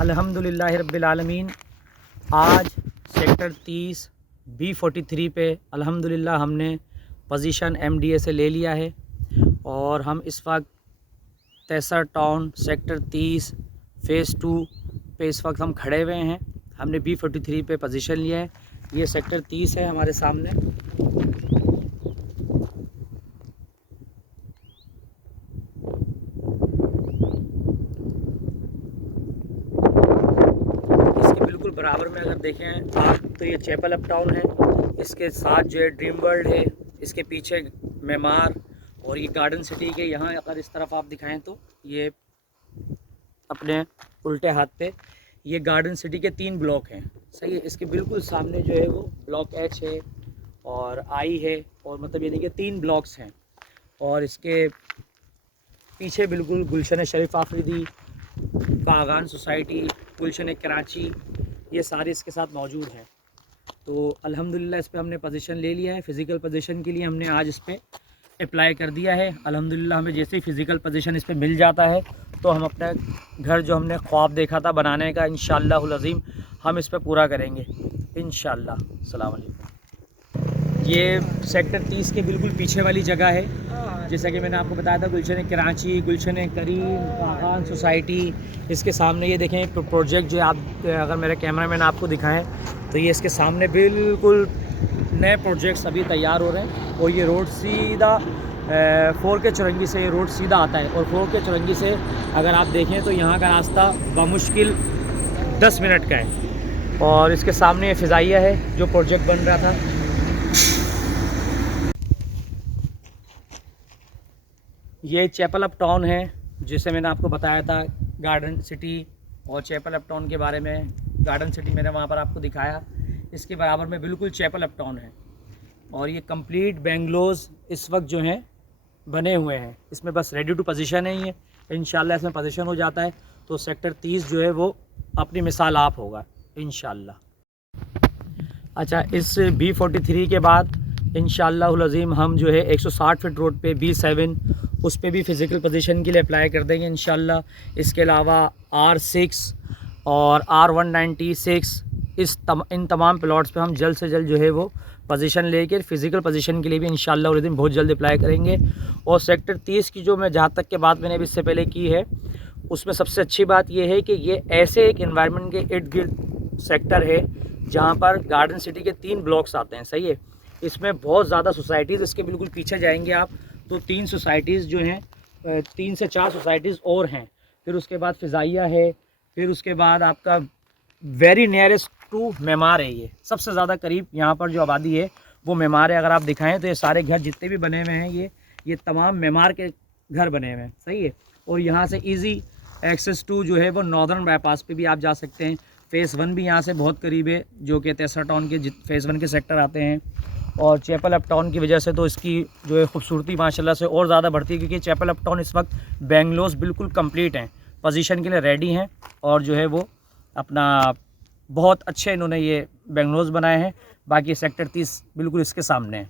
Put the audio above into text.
अल्हम्दुलिल्लाह रब्बिल आलमीन। आज सेक्टर 30 B43 पे अल्हम्दुलिल्लाह हमने पोजीशन MDA से ले लिया है और हम इस वक्त तेसर टाउन सेक्टर 30 फ़ेज़ 2 पे इस वक्त हम खड़े हुए हैं। हमने B43 पे पोजीशन लिया है। ये सेक्टर 30 है हमारे सामने। इसके बिल्कुल बराबर में अगर देखें आप तो ये चैपल अप टाउन है, इसके साथ जो है ड्रीम वर्ल्ड है, इसके पीछे मेमार और ये गार्डन सिटी के यहाँ अगर इस तरफ आप दिखाएं तो ये अपने उल्टे हाथ पे ये गार्डन सिटी के 3 ब्लॉक हैं। सही है। इसके बिल्कुल सामने जो है वो ब्लॉक H है और I है और मतलब यानी कि 3 ब्लॉक्स हैं और इसके पीछे बिल्कुल गुलशन शरीफ आफरीदी, बागान सोसाइटी, गुलशन कराची, ये सारे इसके साथ मौजूद हैं। तो अल्हम्दुलिल्लाह इस पे हमने पोजीशन ले लिया है। फ़िज़िकल पोजीशन के लिए हमने आज इस पे अप्लाई कर दिया है। अल्हम्दुलिल्लाह हमें जैसे ही फ़िज़िकल पोजीशन इस पे मिल जाता है तो हम अपना घर जो हमने ख्वाब देखा था बनाने का इंशाअल्लाहुल अज़ीम हम इस पे पूरा करेंगे इंशाअल्लाह। अस्सलाम वालेकुम। ये सेक्टर 30 के बिल्कुल पीछे वाली जगह है। जैसा कि मैंने आपको बताया था गुलशन कराची, गुलशन करीम, बागान सोसाइटी, इसके सामने ये देखें प्रोजेक्ट जो है आप अगर मेरे कैमरामैन आपको दिखाएं तो ये इसके सामने बिल्कुल नए प्रोजेक्ट्स अभी तैयार हो रहे हैं और ये रोड सीधा 4 के चौरंगी से ये रोड सीधा आता है और 4 के चौरंगी से अगर आप देखें तो यहाँ का रास्ता बमुश्किल 10 मिनट का है और इसके सामने ये फ़िज़ाइया है जो प्रोजेक्ट बन रहा था। ये चैपल अप टाउन है जिसे मैंने आपको बताया था गार्डन सिटी और चैपल अप टाउन के बारे में। गार्डन सिटी मैंने वहाँ पर आपको दिखाया। इसके बराबर में बिल्कुल चैपल अप टाउन है और ये कंप्लीट बेंगलोज़ इस वक्त जो हैं बने हुए हैं। इसमें बस रेडी टू पोजीशन है ये। इंशाल्लाह इसमें पोजीशन हो जाता है तो सेक्टर 30 जो है वो अपनी मिसाल आप होगा इंशाल्लाह। अच्छा, इस B43 के बाद इंशाअल्लाहुल अज़ीम हम जो है 160 फीट रोड पे B7 उस पे भी फ़िज़िकल पोजीशन के लिए अप्लाई कर देंगे इंशाअल्लाह। इसके अलावा R6 और R196 इन तमाम प्लॉट्स पे हम जल्द से जल्द जो है वो पोजीशन लेकर फ़िज़िकल पोजीशन के लिए भी इंशाअल्लाह उस दिन बहुत जल्द अप्लाई करेंगे। और सेक्टर 30 की जो मैं जहाँ तक के बात मैंने अभी इससे पहले की है उसमें सबसे अच्छी बात यह है कि ये ऐसे एक एनवायरनमेंट के इर्द गिर्द सेक्टर है जहाँ पर गार्डन सिटी के 3 ब्लॉक्स आते हैं। सही है। इसमें बहुत ज़्यादा सोसाइटीज़, इसके बिल्कुल पीछे जाएंगे आप तो 3 सोसाइटीज़ जो हैं 3 से 4 सोसाइटीज़ और हैं। फिर उसके बाद फ़िज़ाइया है, फिर उसके बाद आपका वेरी नियरेस्ट टू मेमार है। ये सबसे ज़्यादा करीब यहाँ पर जो आबादी है वो मेमार है। अगर आप दिखाएं तो ये सारे घर जितने भी बने हुए हैं ये तमाम मेमार के घर बने हुए हैं। सही है। और यहाँ से इजी एक्सेस टू जो है वो नॉर्दर्न बाईपास पे भी आप जा सकते हैं। फ़ेज़ 1 भी यहाँ से बहुत करीब है जो कि तेसरा टाउन के फ़ेज़ 1 के सेक्टर आते हैं। और चैपल अप टाउन की वजह से तो इसकी जो है खूबसूरती माशाल्लाह से और ज़्यादा बढ़ती है क्योंकि चैपल अप टाउन इस वक्त बेंगलोज़ बिल्कुल कंप्लीट हैं, पोजीशन के लिए रेडी हैं और जो है वो अपना बहुत अच्छे इन्होंने ये बेंगलोज़ बनाए हैं। बाकी सेक्टर 30 बिल्कुल इसके सामने है।